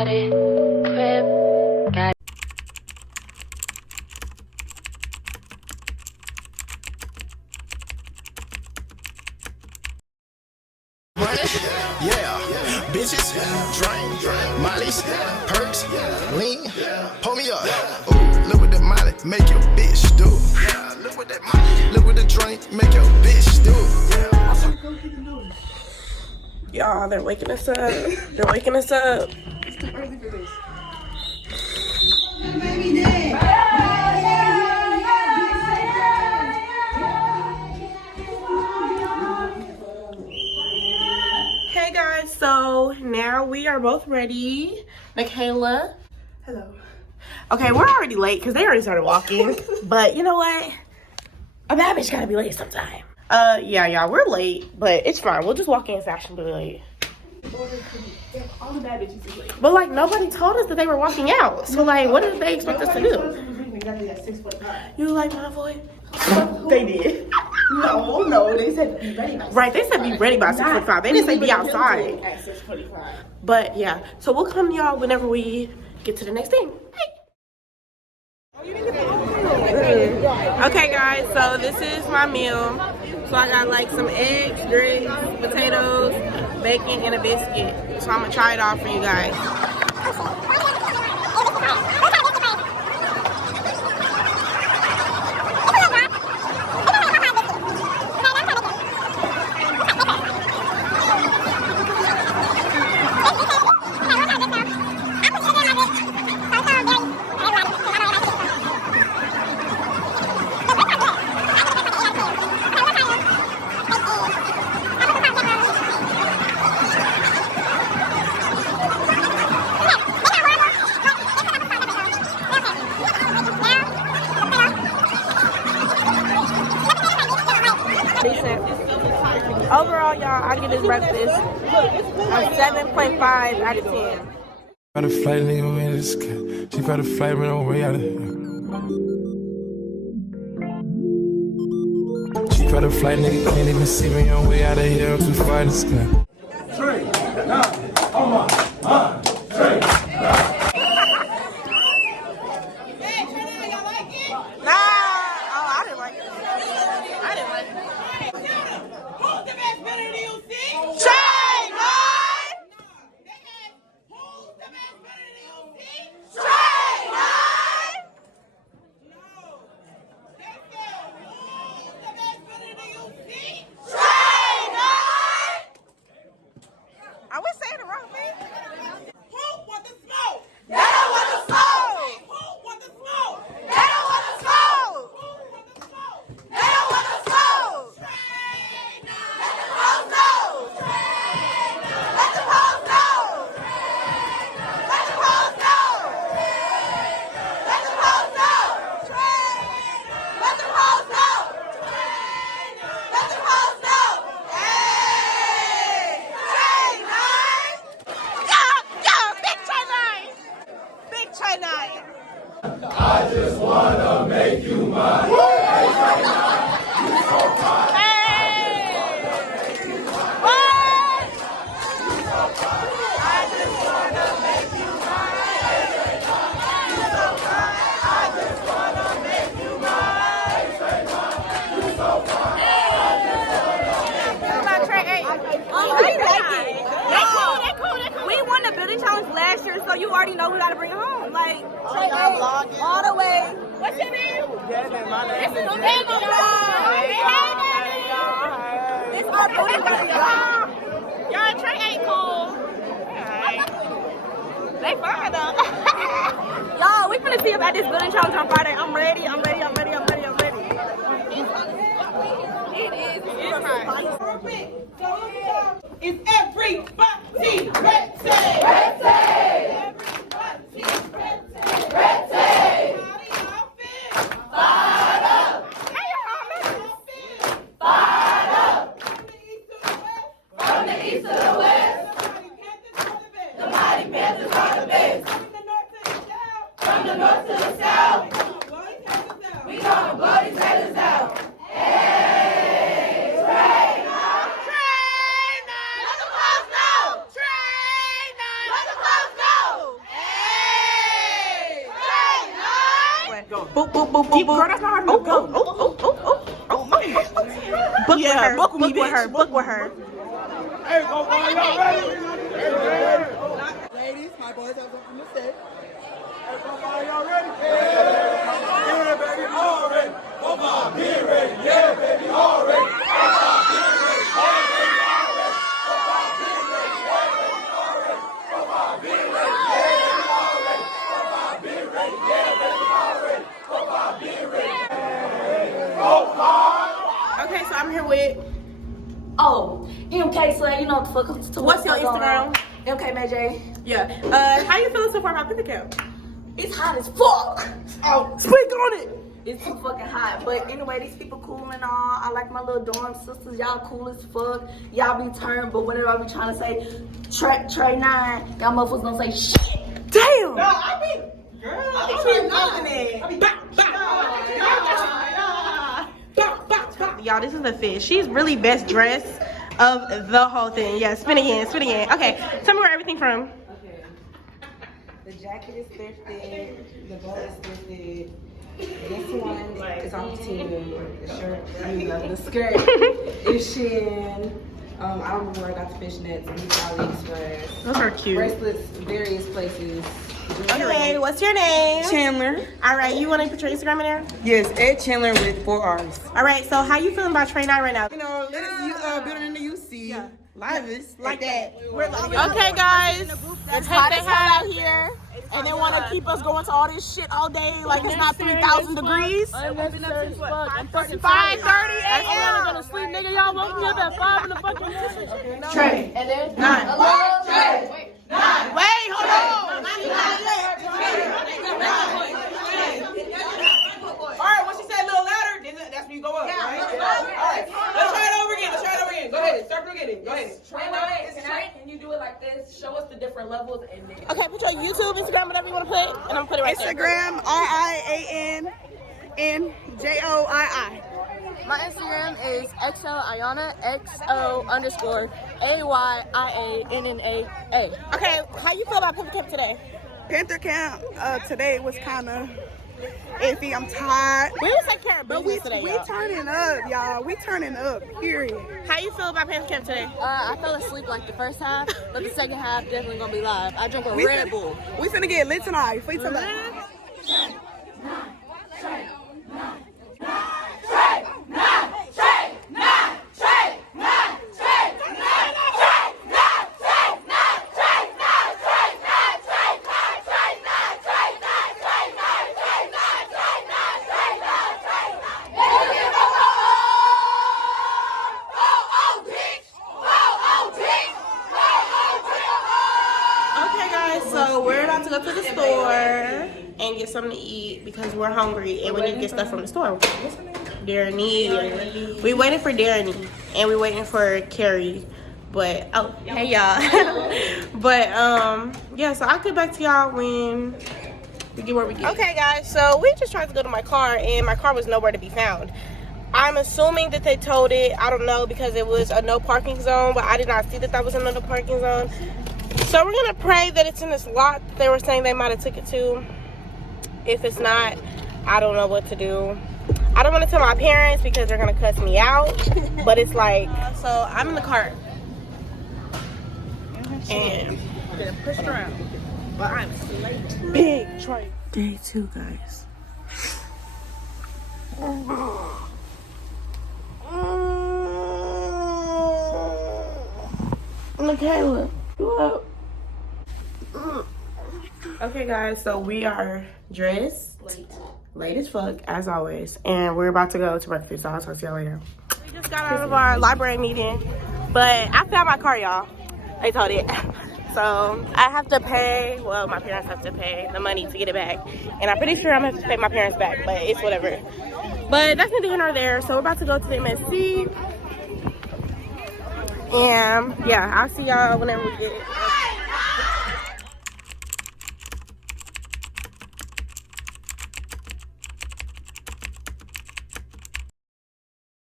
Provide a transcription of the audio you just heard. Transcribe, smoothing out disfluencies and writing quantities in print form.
started. Crib, got Yeah, bitches, drink, mollies, perks, lean, pull me up. Ooh, look what that molly make your bitch do. Look what that molly, look what the drink make your bitch do. Y'all, they're waking us up. They're waking us up. It's too early for this. Hey guys, so now we are both ready. Michaela. Hello. Okay, we're already late because they already started walking. But you know what? A bad bitch gotta be late sometime. Yeah, y'all, we're late, but it's fine. We'll just walk in fashionably late. All the bad bitches is late. But like, nobody told us that they were walking out. So like, what did they expect us to do? Exactly at 6:45. You like my voice? They did. No, they said be ready by 6:45. Right, they said be ready by 6:45. They didn't say be outside. At 6:45. But yeah, so we'll come to y'all whenever we get to the next thing. Okay guys, so this is my meal. So I got like some eggs, grits, potatoes, bacon, and a biscuit. So I'm gonna try it all for you guys. Overall, y'all, I give this breakfast a 7.5 out of 10. Got a flight, nigga, man, this guy. She got a flight, man, on way out of here. She got a flight, nigga, can't even see me on way out of here. I'm too far in the sky. Last year, so you already know we gotta bring it home. Like, all the way. What's your name? This is Daniel. This is our booty baby. Y'all, Trey ain't cool. They fine though. Y'all, we finna see about this building challenge on Friday. I'm ready. It is. It's hot. Is everybody ready? Let the clothes go! boop, boop, boop, boop. Girl, that's not hard enough. Go. Oh, my. Book with her. Book with her. Book with her. Hey, go find y'all ready. Ladies, my boys have something to say. Hey, go find y'all ready. Yeah, baby, all ready. Go find, be ready. Yeah, baby, all ready. Okay, so I'm here with. Oh, MK Slay, you know what the fuck. What's your Instagram? MK Majay. Yeah. How you feeling so far about Panther Camp? It's hot as fuck. Oh, speak on it. It's too fucking hot. But anyway, these people cool and all. I like my little dorm sisters. Y'all cool as fuck. Y'all be turned, but whenever I be trying to say Trey 9, y'all motherfuckers don't say shit. Damn. No, I be, girl, I be loving it. Y'all, this is the fit. She's really best dressed of the whole thing. Yeah, spin again. Okay, tell me where everything from. Okay. The jacket is thrifted. The boat is thrifted. This one is on Temu. The shirt, the skirt is Shein. I don't remember where I got the fishnets. These AliExpress. Those are cute. Bracelets, various places. Okay, what's your name? Chandler. All right, you want to put your Instagram in there? Yes, Ed Chandler with 4 R's. All right, so how you feeling about Trey 9 right now? You know, let us building in the UC. Live like that. Okay, guys. It's hot as hell out here. And they want to keep us going to all this shit all day like it's not 3,000 degrees. 5:30 a.m. Gonna sleep, nigga. Y'all woke me up at 5 in the fucking morning. Trey. And then 9. hello, Trey. Wait, hold on. All right, when she said a little louder, then that's when you go up, right? All right. Let's try it over again. Go ahead. Start from the beginning. Go ahead. Can you do it like this? Show us the different levels and then. Okay, put your YouTube, Instagram, whatever you want to put, and I'm going to put it right there. Instagram, RIANNJOII. My Instagram is XOAyanna, XO_AYIANNAA. Okay, how you feel about Panther Camp today? Panther Camp today was kind of iffy. I'm tired. We didn't take care of But business today, we y'all. turning up, y'all. We turning up, period. How you feel about Panther Camp today? I fell asleep like the first half, but the second half definitely gonna be live. I drank a Red Bull. We finna get lit tonight. Free tonight. So we're about to go to the store and get something to eat because we're hungry and we need to get stuff from the store. Darren, we waiting for Darren and we waiting for Carrie, but oh hey y'all. But yeah, so I'll get back to y'all when we get where we get. Okay guys, so we just tried to go to my car and my car was nowhere to be found. I'm assuming that they towed it. I don't know because it was a no parking zone, but I did not see that that was another parking zone. So we're gonna pray that it's in this lot they were saying they might have took it to. If it's not, I don't know what to do. I don't want to tell my parents because they're gonna cuss me out. But it's like, so I'm in the cart and I'm gonna push around. But I'm slated. Big tray. Day 2, guys. Michaela, you up? Okay guys, so we are dressed late as fuck as always, and we're about to go to breakfast. So I'll talk to y'all later. We just got out of our library meeting, but I found my car, y'all. They told it. So I have to pay, well, my parents have to pay the money to get it back, and I'm pretty sure I'm gonna have to pay my parents back, but it's whatever. But that's neither here nor there. So we're about to go to the MSC, and yeah, I'll see y'all whenever we get it.